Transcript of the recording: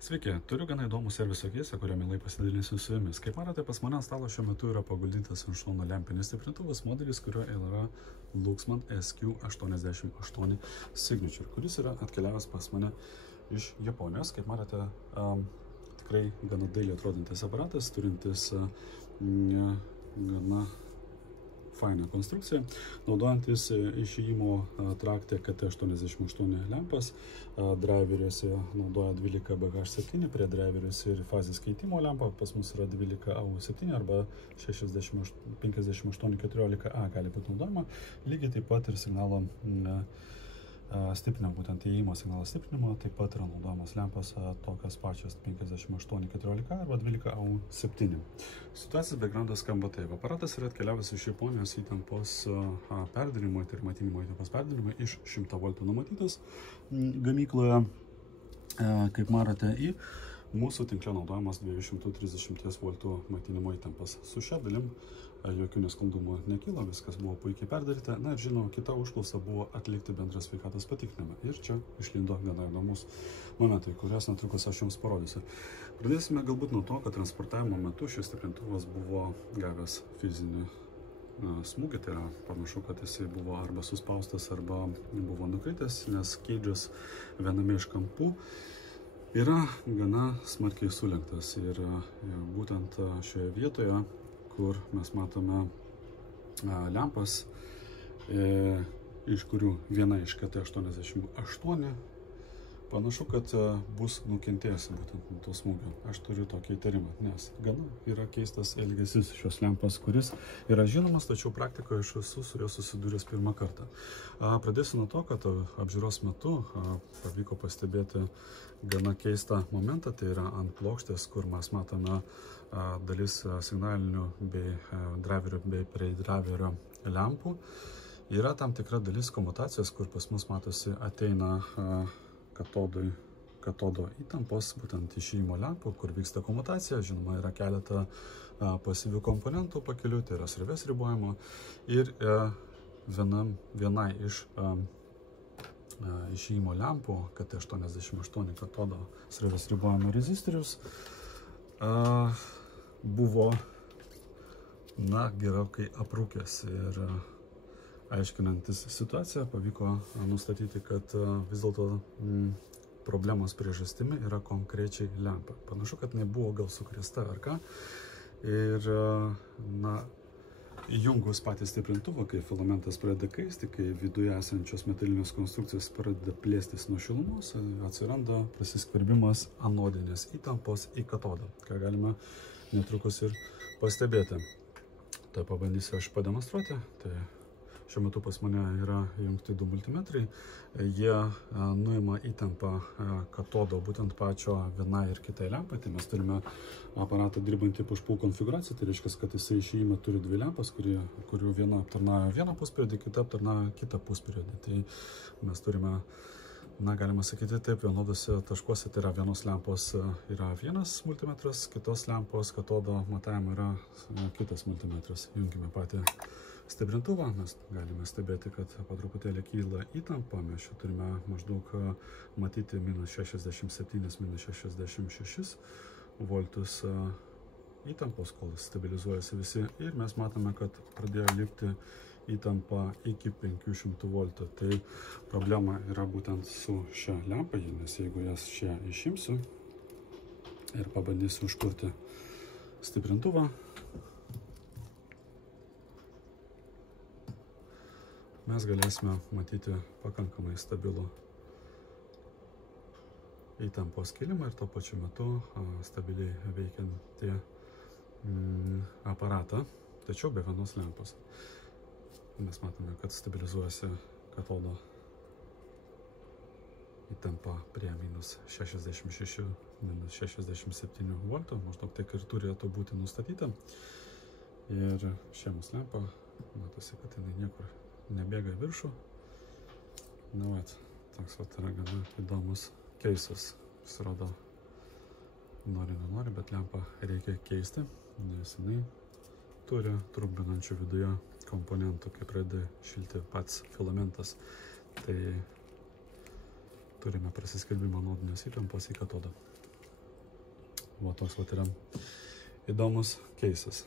Sveiki, turiu gana įdomų serviso keisą, kurią mielai pasidalinsiu su jumis. Kaip matote, pas mane ant stalo šiuo metu yra paguldytas ant šono lempinis stiprintuvas modelis, kurio yra Luxman SQ88 Signature, kuris yra atkeliavęs pas mane iš Japonijos. Kaip matote, tikrai gana dailiai atrodantis aparatas, turintis gana fainą konstrukciją, naudojantis išėjimo trakte KT88 lempas. Driveriuose naudoja 12BH7, prie driveriuose ir fazės keitimo lempa pas mus yra 12AU7 arba 5814A gali būti naudojama. Lygiai taip pat ir signalo stiprinimo, būtent įėjimo signalo stiprinimo, taip pat yra naudojamos lempas tokios pačios 5814A arba 12AU7. Situacijos backgroundas skamba taip. Aparatas yra atkeliavęs iš Japonijos įtampos perdarinimo ir maitinimo įtampos perdarinimo iš 100 V numatytas gamykloje, kaip matote, į mūsų tinkle naudojamas 230 V maitinimo įtampas. Su šia dalim jokių nesklandumų nekyla, viskas buvo puikiai perdaryta. Na ir žinoma, kita užklausa buvo atlikti bendrą sveikatos patikrinimą. Ir čia išlindo gana įdomus momentai, kurias netrukus aš jums parodysiu. Pradėsime galbūt nuo to, kad transportavimo metu šis stiprintuvas buvo gavęs fizinį smūgį, tai yra panašu, kad jisai buvo arba suspaustas, arba buvo nukritęs, nes keidžas viename iš kampų yra gana smarkiai sulenktas. Ir būtent šioje vietoje, kur mes matome lempas, iš kurių viena iš KT88, panašu, kad bus nukentėjęs būtent nuo to smūgio. Aš turiu tokį įtarimą, nes gana yra keistas elgesys šios lempas, kuris yra žinomas, tačiau praktikoje aš esu su juo susidūręs pirmą kartą. Pradėsiu nuo to, kad apžiūros metu pavyko pastebėti gana keistą momentą, tai yra ant plokštės, kur mes matome dalis signalinių bei driverio bei prie driverio lempų. Yra tam tikra dalis komutacijos, kur pas mus matosi ateina katodo įtampos, būtent išėjimo lempų, kur vyksta komutacija. Žinoma, yra keletą pasyvių komponentų pakelių, tai yra srovės ribojimo. Ir vienai iš išėjimo lempų, KT88 katodo srovės ribojimo rezistorius, buvo gerokai aprūkęs. Ir aiškinantis situaciją pavyko nustatyti, kad vis dėlto problemos priežastimi yra konkrečiai lempa. Panašu, kad nebuvo gal sukrėsta ar ką. Ir įjungus patį stiprintuvą, kai filamentas pradeda kaisti, kai viduje esančios metalinės konstrukcijos pradeda plėstis nuo šilumos, atsiranda prasiskverbimas anodinės įtampos į katodą, ką galime netrukus ir pastebėti. Tai pabandysiu aš pademonstruoti. Tai šiuo metu pas mane yra įjungti du multimetrai. Jie nuima įtampą katodo būtent pačio vienai ir kitai lempai. Tai mes turime aparatą dirbantį push-pull konfiguraciją. Tai reiškia, kad jisai išėjime turi dvi lempas, kurių viena aptarnauja vieną pusperiodį, kita aptarnauja kitą pusperiodį. Tai mes turime, galima sakyti taip, vienodose taškuose, tai yra vienos lempos yra vienas multimetras, kitos lempos katodo matavimo yra kitas multimetras. Jungime patį stiprintuvą, mes galime stebėti, kad po truputėlį kyla įtampa. Mes čia turime maždaug matyti -67, -66 voltus įtampos, kol stabilizuojasi visi. Ir mes matome, kad pradėjo lipti įtampa iki 500 voltų. Tai problema yra būtent su šia lempa, nes jeigu jas čia išimsiu ir pabandysiu užkurti stiprintuvą, mes galėsime matyti pakankamai stabilų įtampos kilimą ir tuo pačiu metu stabiliai veikiantį aparatą, tačiau be vienos lempos. Mes matome, kad stabilizuojasi katodo įtampa prie -66, -67 voltų, maždaug tiek ir turėtų būti nustatyta. Ir šiemus lempa, matosi, kad jinai niekur nebėga į viršų. Toks yra gana įdomus keisas. Pasirodo, nenori, bet lempą reikia keisti, nes jinai turi trumpinančių viduje komponentų, kai pradeda šilti pats filamentas. Tai turime prasiskverbimą anodinės įtampos į katodą. va toks va yra įdomus keisas.